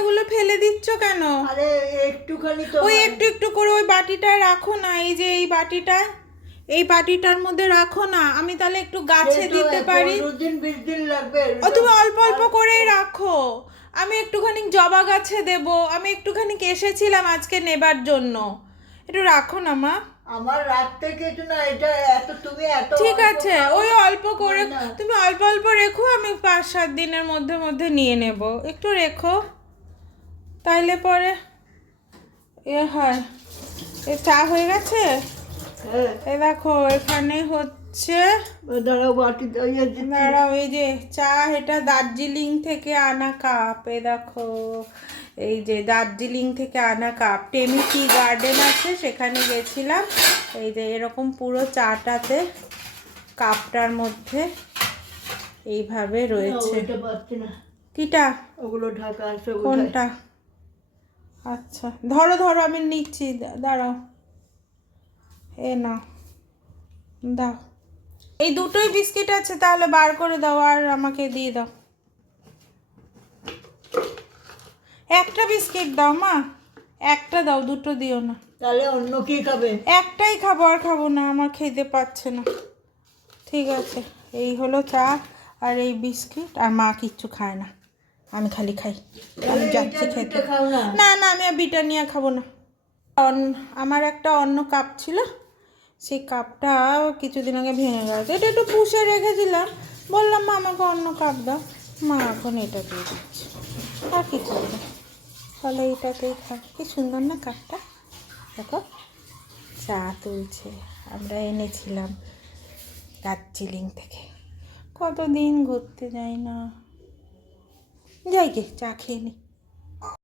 বাটিটাগুলো ফেলে দিচ্ছ কেন? আরে একটুখানি তো ওই একটু একটু করে ওই বাটিটা রাখো না এই যে এই বাটিটা এই বাটিটার মধ্যে রাখো না। আমি তাহলে একটু গাছে দিতে পারি। পনেরো দিন বিশ দিন লাগবে। ও তুমি অল্প অল্প করেই রাখো। আমি একটুখানি জবা গাছে দেব। আমি একটুখানি এসেছিলাম আজকে নেবার জন্য। একটু রাখো না মা। আমার রাখতে কিছু না এটা এত তুমি এত ঠিক আছে ওই অল্প করে তুমি অল্প অল্প রেখো আমি পাঁচ সাত দিনের মধ্যে মধ্যে নিয়ে নেব। একটু রেখো। তাইলে পরে এ হয়। এ চা হয়ে গেছে? হ্যাঁ। এ দেখো এখানে হচ্ছে দাঁড়াও এই যে চা এটা দার্জিলিং থেকে আনা কাপ। এ দেখো এই যে দার্জিলিং থেকে আনা কাপ। টেমি টি গার্ডেন আছে সেখানে গেছিলাম। এই যে এরকম পুরো চাটাতে কাপটার মধ্যে এইভাবে রয়েছে। কিটা? ওগুলো ঢাকা আছে কোনটা? আচ্ছা ধরো ধরো আমি নিচ্ছি দাঁড়াও। এ না দাও। এই দুটোই বিস্কিট আছে তাহলে বার করে দাও আর আমাকে দিয়ে দাও। একটা বিস্কিট দাও মা। একটা দাও দুটো দিও না। তাহলে অন্য কি খাবে? একটাই খাব আর খাব না আমার খেতে পাচ্ছে না। ঠিক আছে এই হলো চা আর এই বিস্কিট আর মা কিচ্ছু খায় না। আমি খালি খাই। আমি যাচ্ছি খেতে। না। না আমি আর বিটানিয়া খাব না। আমার একটা অন্য কাপ ছিল। সেই কাপটা কিছুদিন আগে ভেঙে গেছে। এটা একটু পুষে রেখেছিলাম। বললাম মা আমাকে অন্য কাপ দাও। মা এখন এটা দিয়ে দিচ্ছে। আর কি করবে তাহলে এটাতেই খাই কি সুন্দর না কাপটা? দেখো চা তুলছে। আমরা এনেছিলাম দার্জিলিং থেকে। কতদিন ঘুরতে যাই না। যাই গে চা খেয়ে নি।